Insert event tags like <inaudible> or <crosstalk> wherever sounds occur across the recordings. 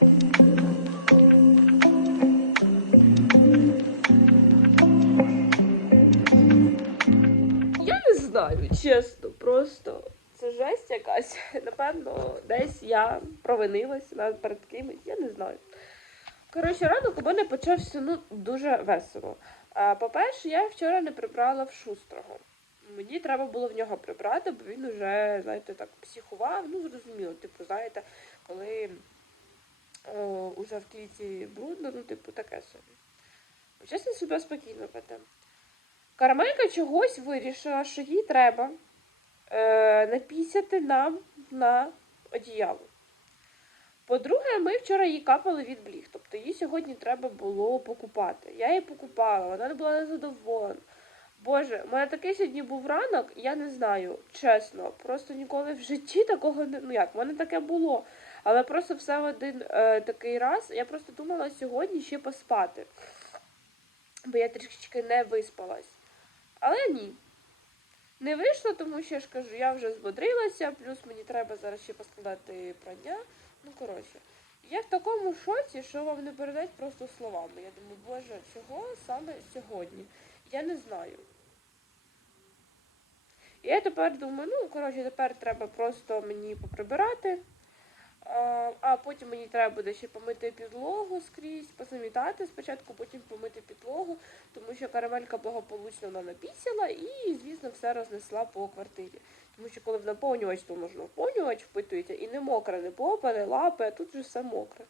Я не знаю, чесно, просто це жесть якась. Напевно, десь я провинилась перед кимось, я не знаю. Коротше, ранок у мене почався ну, дуже весело. По-перше, я вчора не прибрала в шустрого. Мені треба було в нього прибрати, бо він уже, знаєте, так психував. Ну, зрозуміло, типу, знаєте, коли уже в квіті брудно, ну, типу, таке собі. Чесно себе спокійно веде. Карамелька чогось вирішила, що їй треба е, напісяти нам на одіяло. По-друге, ми вчора їй капали від бліг, тобто їй сьогодні треба було покупати. Я її покупала, вона не була незадоволена. Боже, у мене такий сьогодні був ранок, я не знаю, чесно, просто ніколи в житті такого не. Ну як, в мене таке було. Але просто все в один е, такий раз. Я просто думала сьогодні ще поспати. Бо я трішечки не виспалась. Але ні. Не вийшло, тому що я ж кажу, я вже збодрилася, плюс мені треба зараз ще поскладати прання. Ну, коротше, я в такому шоці, що вам не передать просто словами. Я думаю, боже, чого саме сьогодні? Я не знаю. І я тепер думаю, ну, коротше, тепер треба просто мені поприбирати. А, потім мені треба буде ще помити підлогу скрізь, позамітати спочатку, потім помити підлогу, тому що карамелька благополучно вона напісила і, звісно, все рознесла по квартирі. Тому що коли в наповнювач, то можна наповнювач впитується і не мокре, не попа, не лапи, а тут же все мокре.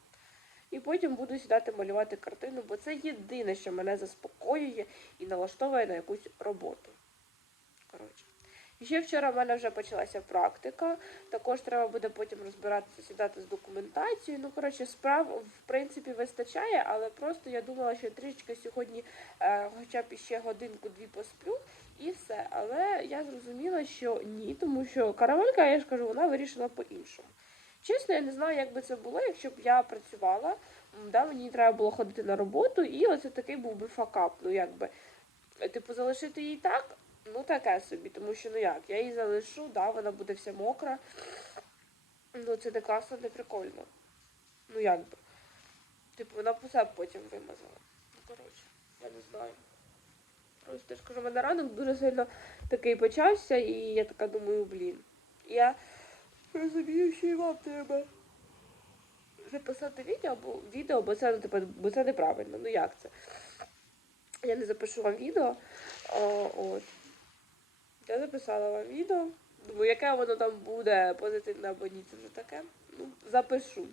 І потім буду сідати малювати картину, бо це єдине, що мене заспокоює і налаштовує на якусь роботу. Ще вчора в мене вже почалася практика. Також треба буде потім розбиратися, сідати з документацією. Ну, коротше, справ в принципі вистачає, але просто я думала, що трішечки сьогодні е, хоча б ще годинку-дві посплю і все. Але я зрозуміла, що ні, тому що карамелька, я ж кажу, вона вирішила по-іншому. Чесно, я не знаю, як би це було, якщо б я працювала, да, мені треба було ходити на роботу, і оце такий був би факап. Ну, якби, типу, залишити її так, ну таке собі, тому що ну як, я її залишу, да, вона буде вся мокра. Ну, це не класно, не прикольно. Ну як би. Типу, вона б усе б потім вимазала. Ну, коротше, я не знаю. Просто ж кажу, в мене ранок дуже сильно такий почався, і я така думаю, блін. Я розумію, що і вам треба записати відео, бо відео, бо це, ну, типу, бо це неправильно. Ну як це? Я не запишу вам відео. О, от. Я записала вам відео. Думаю, яке воно там буде позитивне або ні, це вже таке. Ну, запишу.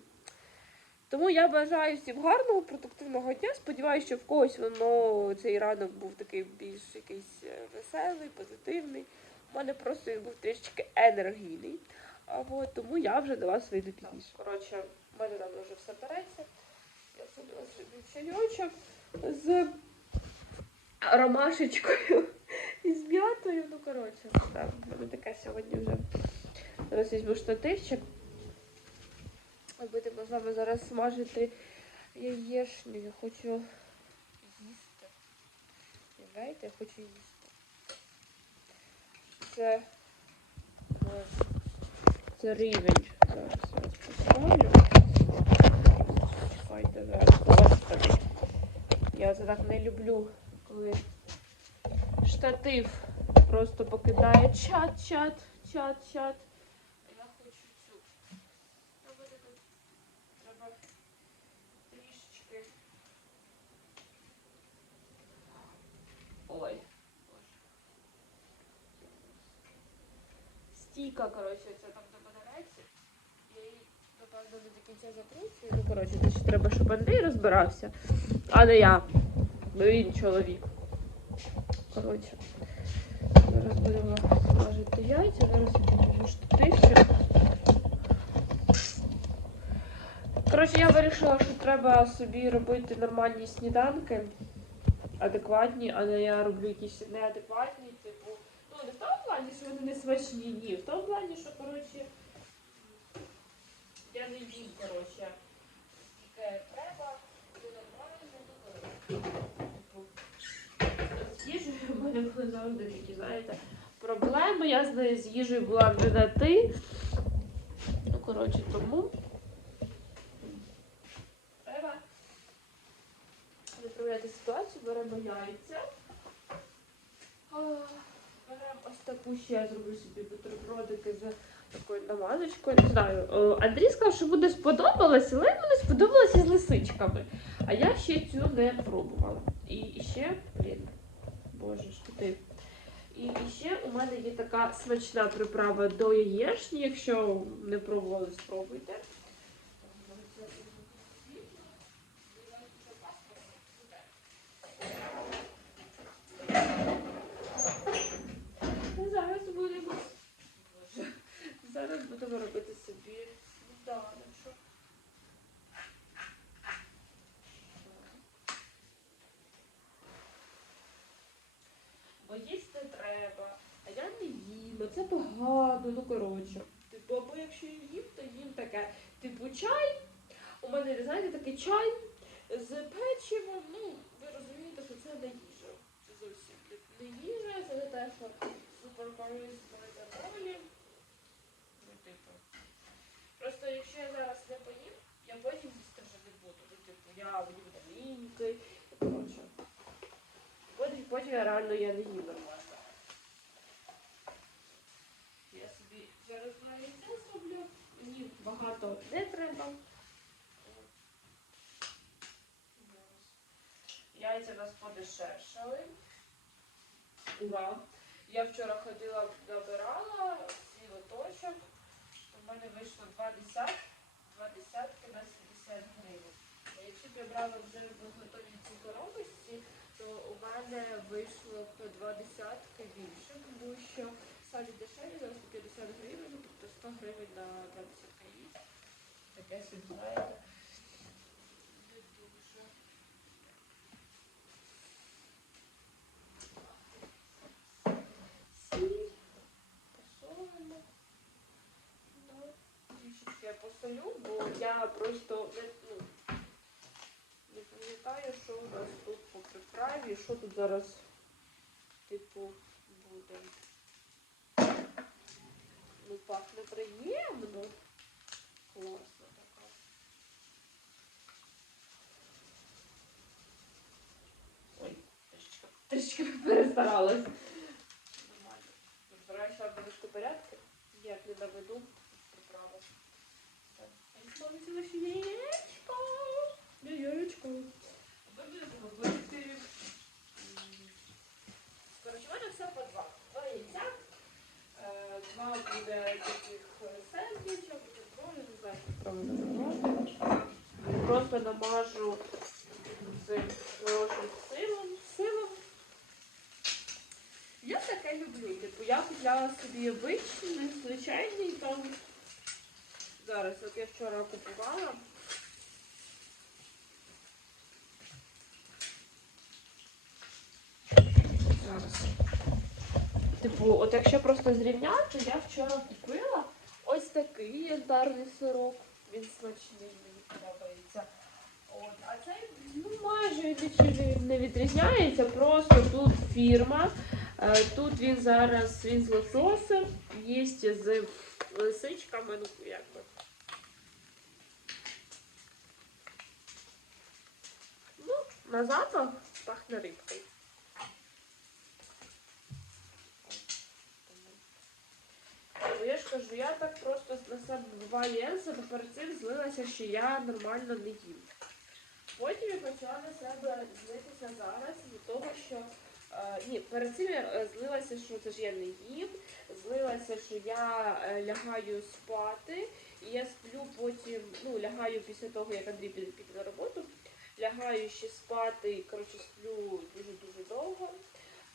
Тому я бажаю всім гарного, продуктивного дня. Сподіваюся, що в когось воно цей ранок був такий більш якийсь е, веселий, позитивний. У мене просто він був трішечки енергійний. А от, тому я вже до вас вийду пізніше. Коротше, в мене там вже все береться. Я собі собі чайочок з ромашечкою і з м'ятою. Ну, коротше, в мене таке сьогодні вже. Зараз візьму штативчик. Будемо з вами зараз смажити яєшню. Я хочу їсти. Уявляєте, я хочу їсти. Це, це рівень. Зараз я поставлю. Чекайте зараз. Я це так не люблю, коли штатив просто покидає чат, чат, чат, чат. Я хочу цю. Треба трішечки. Ой. Стійка, коротше, це там до батарейці. Я її, напевно, не до кінця закручую. Ну, коротше, це ще треба, щоб Андрій розбирався, а не я. Бо він чоловік. Коротше. Зараз будемо смажити яйця, зараз я піду штативчик. Коротше, я вирішила, що треба собі робити нормальні сніданки, адекватні, а не я роблю якісь неадекватні, типу. Ну, не в тому плані, що вони не смачні, ні. В тому плані, що, коротше, я не їм, коротше, мене були завжди такі, знаєте, проблеми. Я з нею з їжею була не на ти. Ну, коротше, тому. Треба виправляти ситуацію, беремо яйця. Беремо ось таку ще я зроблю собі бутербродики з такою намазочкою. Не знаю. Е, Андрій сказав, що буде сподобалось, але мені сподобалось із лисичками. А я ще цю не пробувала. І ще, блін боже ж ти. І, ще у мене є така смачна приправа до яєчні. Якщо не пробували, спробуйте. Зараз будемо. Зараз будемо робити собі сніданочок. Бо їсти треба, а я не їм, а це погано, ну коротше. Типу, або якщо я їм, то їм таке. Типу чай. У мене, знаєте, такий чай з печивом. Ну, ви розумієте, що це не їжа. Це зовсім не- не їжа, це не те, що супер корисно волі. Ну, типу. Просто якщо я зараз не поїм, я потім їсти вже не буду. Ну, типу, я вітамінки, і коротше. Потім, потім я реально я не їм нормально. Я собі зараз на яйця зроблю. Мені багато не треба. Яйця нас подешевшали. Ура! Я вчора ходила, набирала свій лоточок. У мене вийшло два десятки, два десятки на 70 гривень. Якщо б я брала вже в готовій цій коробочці, то у мене вийшло б два десятки більше, тому що самі дешеві зараз 50 гривень, тобто 100 гривень на два десятка їсть. Таке собі знаєте. Ну, я посолю, бо я просто не, ну, не пам'ятаю, що у нас тут по приправі, що тут зараз, типу, буде. Ну, пахне приємно. Класно така. Ой, трішечки <laughs> перестаралась. Нормально. Розбираюся в навичку порядки. Як не доведу приправу. Я є яєчко. Яєчко. Коротше, в мене все по два. Два яйця. Е, Два буде таких назвати. Просто намажу цим хорошим силом. Силом. Я таке люблю. Типу, я купляла собі обичний, звичайний там. Зараз, от я вчора купувала. Зараз. Типу, от якщо просто зрівняти, я вчора купила ось такий янтарний сирок. Він смачний, мені подобається. От, а цей ну, майже нічим не відрізняється, просто тут фірма. Е, Тут він зараз він з лососем, є з лисичками, ну якби. Ну, на запах пахне рибкою. Ну, я ж кажу, я так просто на себе два яйця, бо перед цим злилася, що я нормально не їм. Потім я почала на себе злитися зараз від того, що ні, перед цим я е, злилася, що це ж я не їм, злилася, що я е, лягаю спати, і я сплю потім, ну, лягаю після того, як Андрій піде, на роботу, лягаю ще спати, і, коротше, сплю дуже-дуже довго.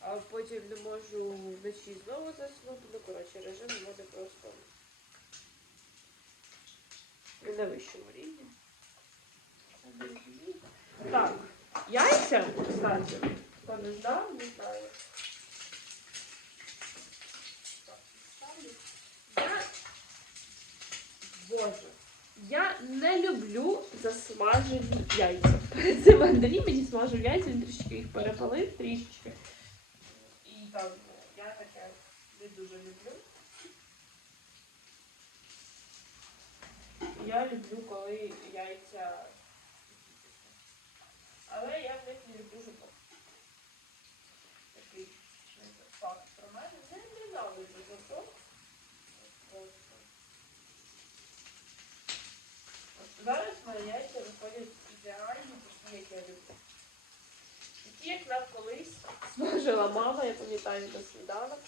А потім не можу вночі знову заснути. Ну, коротше, режим у просто на вищому рівні. Так, яйця, кстати, хто не не знаю. Я, боже, я не люблю засмажені яйця. Перед цим Андрій мені смажив яйця, він трішечки їх перепалив, трішечки. І там я таке не дуже люблю. Я люблю, коли яйця. Але я в них не люблю факт про мене. Не ненавиджу за то. Зараз мої яйця виходять ідеальні, такі, як я люблю. Такі, як нам колись смажила мама, я пам'ятаю на сніданок.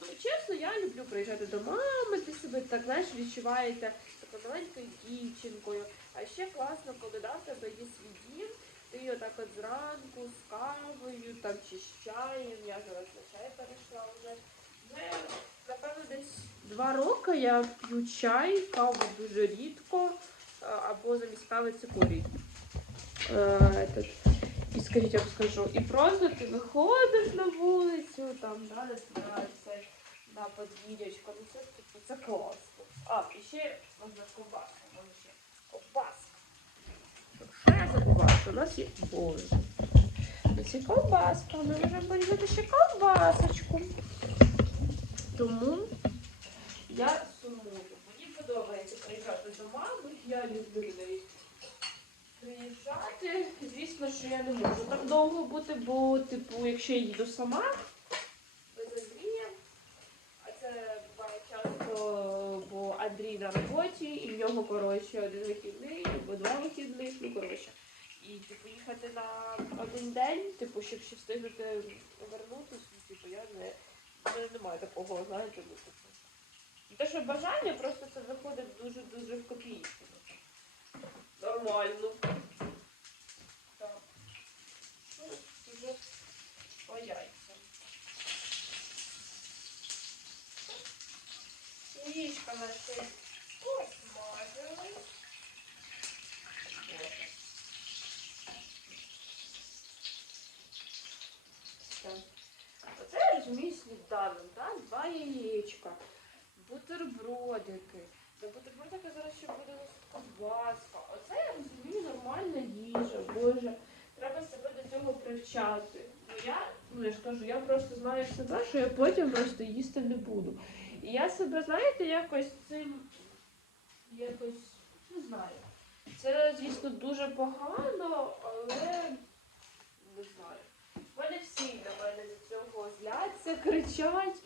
Ну, чесно, я люблю приїжджати до мами, ти себе так знаєш, відчуваєте такою маленькою дівчинкою. А ще класно, коли да, тебе є свій дім, ти отак от зранку з кавою там, чи з чаєм, я зараз на чай перейшла вже. Вже, напевно, десь два роки я п'ю чай, каву дуже рідко, або замість кави цикорій. Е. І скажіть, я вам скажу, і просто ти виходиш на вулицю, там, да, збираєшся на подвір'ячко, ну це, це класно. А, і ще можна ковбаску, може ще ковбаска. Що я забуваю, що у нас є, боже, є ковбаска, ми можемо порізати ще ковбасочку. Тому я сумую. Мені подобається приїжджати до мами, я люблю неї приїжджати. Звісно, що я не можу так довго бути, бо, типу, якщо я їду сама, без Андрія, а це буває часто, бо Андрій на роботі, і в нього, коротше, один вихідний, або два вихідних, ну, коротше. І, типу, їхати на один день, типу, щоб ще встигнути повернутися, ну, типу, я не, не, немає такого, знаєте, ну, типу. Те, що бажання, просто це виходить дуже-дуже в копійку. Нормально. Так. Ну, вже по. Боже. Так. Оце я розумію сніданок, так? Два яєчка, бутербродики. До бутербродика зараз ще буде у нас. Оце я розумію нормальна їжа, боже. Треба себе до цього привчати. Ну я, ну я ж кажу, я просто знаю себе, що я потім просто їсти не буду. І я себе, знаєте, якось цим якось не знаю. Це, звісно, дуже погано, але не знаю. В мене всі на мене від цього зляться, кричать,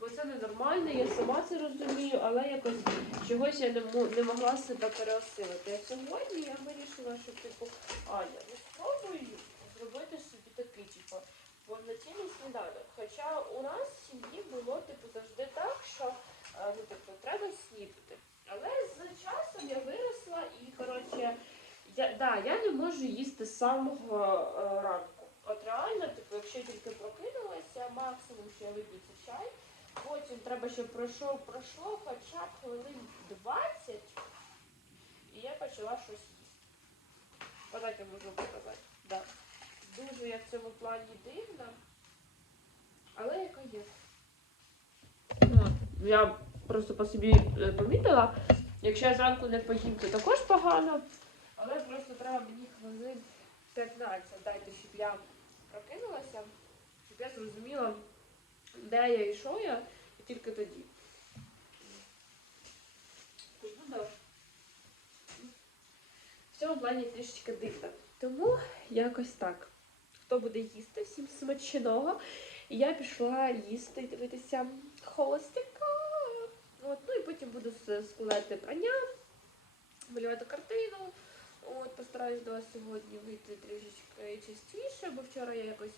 бо це ненормально, я сама це розумію, але якось чогось я не, не могла себе переосилити. А сьогодні я вирішила, що типу, Аня, ну спробуй зробити собі такий, типу, повноцінний сніданок. Хоча у нас в сім'ї було типу завжди так, що е, ну, типу, треба снідати. Але з часом я виросла і, коротше, я, да, я не можу їсти з самого е, ранку. От реально, типу, якщо тільки прокинулася, максимум, що я вип'ю чай, потім треба, щоб пройшов, пройшло хоча б хвилин 20, і я почала щось їсти. Я можу показати. Да. Дуже я в цьому плані дивна, але яка є. Я просто по собі е, помітила, якщо я зранку не поїм, то також погано, але просто треба мені хвилин 15 дайте, щоб я прокинулася, щоб я зрозуміла, де я і що я, і тільки тоді. Ну. В цьому плані трішечки дивно. Тому якось так. Хто буде їсти, всім смачного. І я пішла їсти і дивитися холостяка. От, ну і потім буду складати прання, малювати картину. От, постараюсь до вас сьогодні вийти трішечки частіше, бо вчора я якось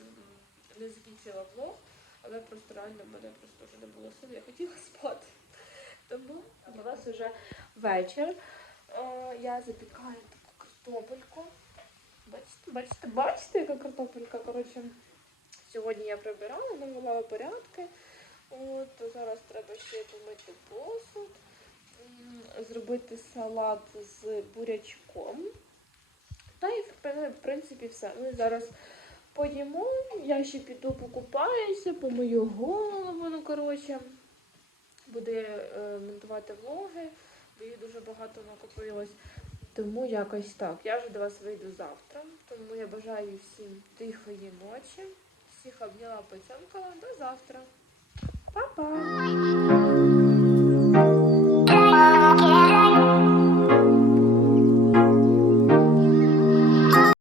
не закінчила влог, але просто реально мене просто вже не було сил, я хотіла <laughs> спати. Тому у нас вже вечір. Е, я запікаю таку картопельку. Бачите, бачите, бачите, яка картопелька, коротше. Сьогодні я прибирала, навела порядки. От, зараз треба ще помити посуд, зробити салат з бурячком. Та і в принципі все. Ну зараз поїмо, я ще піду покупаюся, помию голову, ну коротше. Буде е, монтувати влоги, бо їх дуже багато накопилось. Тому якось так. Я вже до вас вийду завтра. Тому я бажаю всім тихої ночі. Всіх обняла, поцьомкала. До завтра. Па-па!